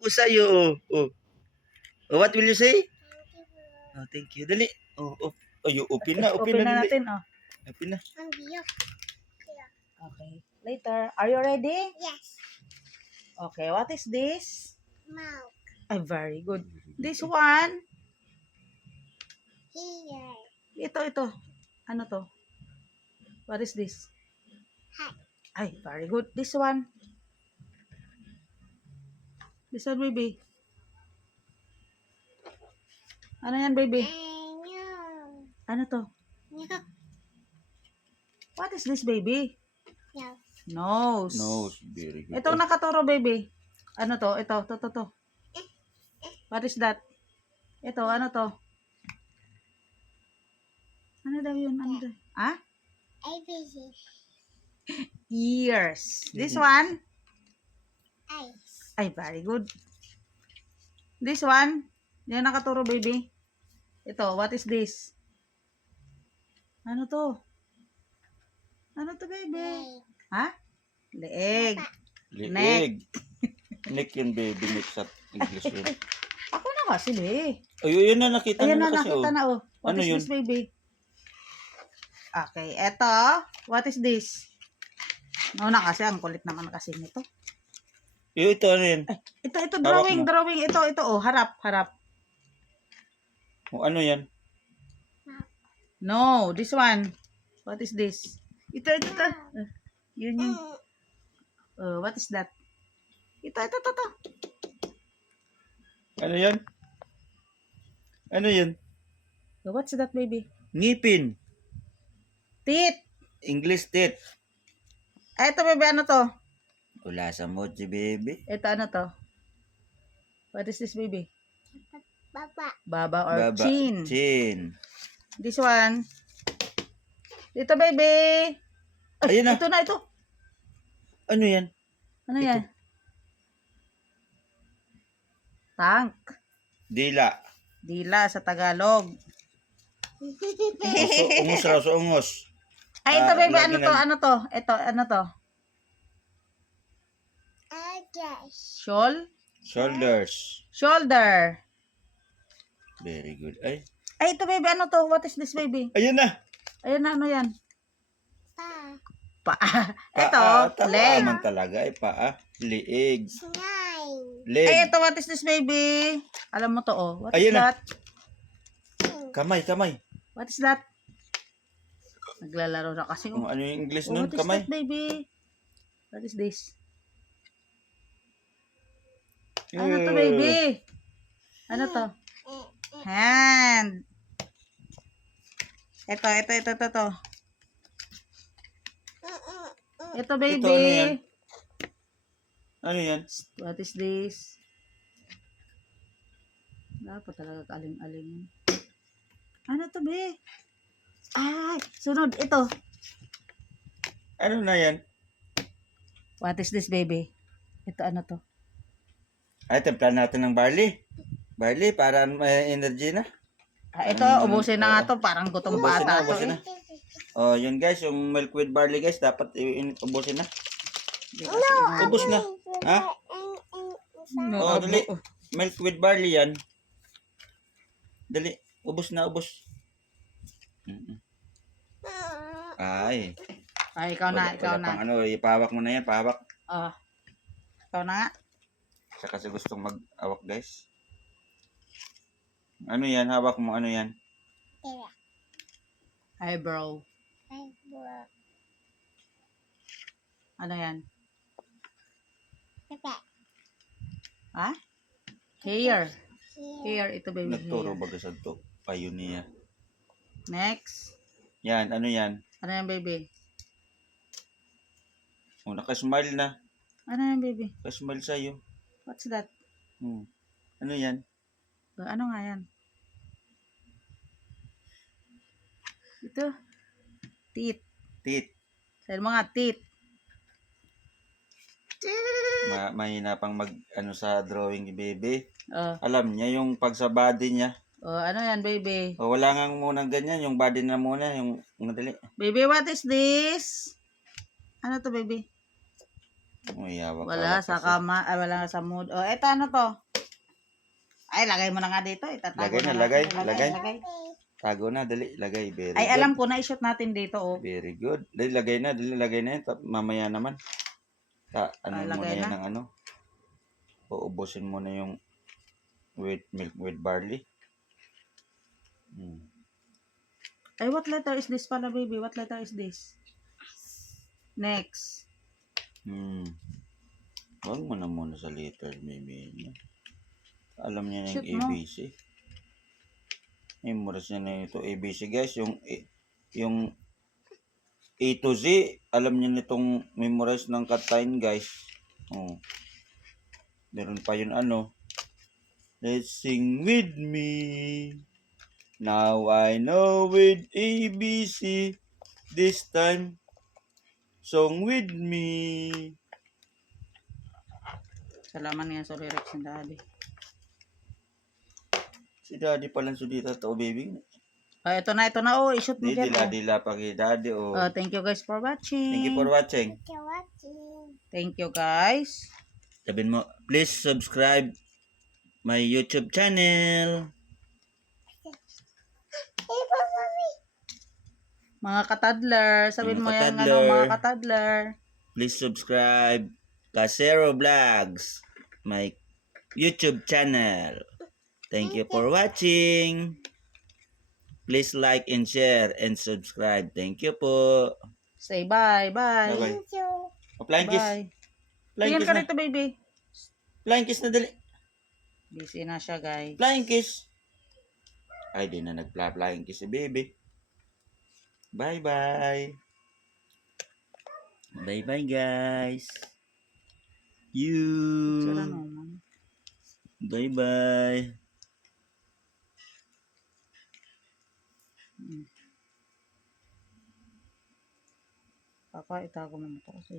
ko sa'yo. What will you say? Oh, thank you. Dali. Open na Open na dali. natin, oh. Open na. Okay. Later. Are you ready? Yes. Okay, what is this? Milk. Very good. This one, Here. ito. Ano to? What is this? Hat. Very good. This one. This one, baby. Ano yan, baby? Ano to? No. What is this, baby? No. Nose. Nose. Very good. Itong nakaturo, baby. Ano to? Ito. To. What is that? Ito, ano to? Ano daw yun? Ano daw? Ah? ABC. Ears. This one? Ice. Very good. This one? Yan nakaturo, baby. Ito, what is this? Ano to? Ano to, baby? Egg. Ha? Leeg. Leeg. Neck yun, baby. Neck sa English yun. Ako na kasi, baby. Ayun na, nakita Ayan na na, kasi. nakita na, oh. What Ano is yun? this, baby? Okay, eto. What is this? Una kasi, ang kulit naman kasi nito. Ito, ano yun? Ito, Hawak mo. drawing. Ito, oh, harap. Ano yan? No, this one. What is this? Ito. Yun. What is that? Ito. Ano yan? Ano yun? What's that, baby? Ngipin. Teeth. English teeth. Ito, baby, ano to? Wala sa mochi, baby. Ito, ano to? What is this, baby? Baba. Baba or Baba. chin. Chin. This one. Dito, baby. Ayun na. Ito na, ito. Ano yan? Ano yan? Tank. Dila. Dila sa Tagalog. Ungos raw, so ungos. Ito, baby, lagi ano to? Ito, ano to? Address. Shoulders. Shoulder. Very good. Ay. Ito, baby, ano to? What is this, baby? Ayun na. Ayan na, ano yan? Pa. Ito, Tama leg. naman talaga. Ay, paa. Liig. Nine. Leg. Ito, what is this, baby? Alam mo to, oh. What is Ayan na. that? Kamay. What is that? Naglalaro na kasi. Kung ano yung English Oh, nun, what is kamay. that, baby? What is this? Ano to, baby? Ano to? Hand. Ito. Ito, baby. Ito, ano yan? Ano yan? What is this? Dapat talaga kaaling-aling. Ano to, be? Sunod. Ito. Ano na yan? What is this, baby? Ito, ano to? Ay, templan natin ng barley. Barley, para may energy na. Ito, ubusin na nga to. Parang gutom pa ata to. Ubusin na. Oh, yun guys, yung milk with barley guys, dapat ubusin na. Ubus na. Ha? Oh, dali. Milk with barley yan. Dali. Ubus na, ubus. Ay. Ikaw na. Pang ano, ipahawak mo na yan, pahawak. Ikaw na nga. Siya kasi gustong mag-awak guys. Ano yan? Hawak mo, ano yan? Eyebrow. Ano yan? Ha? Hair. Hair. Ito, baby. Nagturo Hair. ba sa to? Payo niya. Next. Yan, ano yan? Ano yan, baby? Oh, nakasmile na. Ano yan, baby? Nakasmile sa'yo. What's that? Ano yan? Ano nga yan? Ito. Teeth. Teeth. Sa mga teeth. Mahina pang mag ano sa drawing ni baby. Oh. Alam niya yung pag sa body niya. Ano yan, baby? O, wala nga munang ganyan. Yung body na muna. Yung madali. Baby, what is this? Ano to, baby? Uy, hawak Wala sa kama, ay wala sa mood. Oh, eto ano to? Ay, lagay mo na nga dito. Itatago Lagay na, na natin. lagay. Lagay. Tago na, dali, lagay. Very Ay, good. alam ko na i-shoot natin dito, oh. Very good. Dali, lagay na, yan. Mamaya naman. Ano mo lagay na yan na. ng ano? Uubusin mo na yung milk with barley. Ay, what letter is this pala, baby? What letter is this? Next. Huwag mo na muna sa letter, baby. Alam niya na Shoot yung mo. ABC. Memorize niya na ito ABC, guys. Yung A to Z, alam niya nitong memorize ng Katine, guys. Oh. Meron pa yun ano. Let's sing with me. Now I know with ABC. This time, song with me. Salamat nga sa lyrics ni Daddy. Si Daddy palang sudita to, baby. Oh, ito na. Oh, i-shoot mo dyan. Dila pa kay Daddy. Oh. Thank you guys for watching. Thank you for watching. Thank you watching. Thank you guys. Sabihin mo, please subscribe my YouTube channel. Hey, Papa. Mga katadler. Sabihin mo yan, ano, mga katadler. Please subscribe Casero Vlogs, my YouTube channel. Thank you for watching. Please like and share and subscribe. Thank you po. Say bye. Bye. Bye-bye. Thank you. Flying kiss. Bye. Flying Tingin kiss ka na. rito, baby. Flying kiss na dali. Busy na siya, guys. Flying kiss. Ay, di na nag-flying kiss si baby. Bye-bye. Bye-bye, guys. Sira You. naman. Bye-bye. Papa, itago mo na ito kasi